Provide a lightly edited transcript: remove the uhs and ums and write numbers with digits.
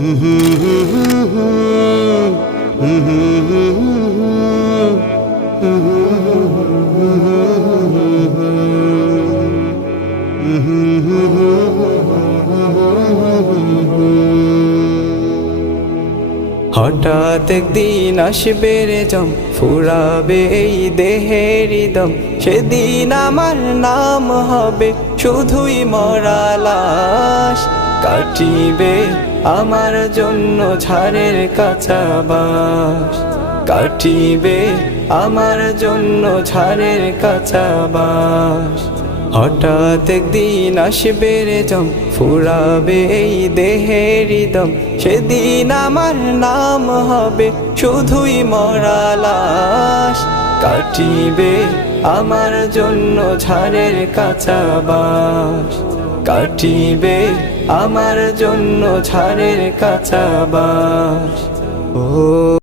হঠাৎ একদিন আসবে রে জম, ফুরাবে এই দেহের দম। সেদিন আমার নাম হবে শুধুই মরা লাশ। কাটিবে আমার জন্য ঝাড়ের কাঁচা বাঁশ, কাটিবে আমার জন্য ঝাড়ের কাঁচা বাঁশ। হঠাৎ একদিন আসবে রে জম, ফুরাবে এই দেহের দম। সেদিন আমার নাম হবে শুধুই মরা লাশ। কাটিবে আমার জন্য ঝাড়ের কাঁচা বাঁশ, কাটিবে আমার জন্য ঝাড়ের কাঁচা বাঁশ। ও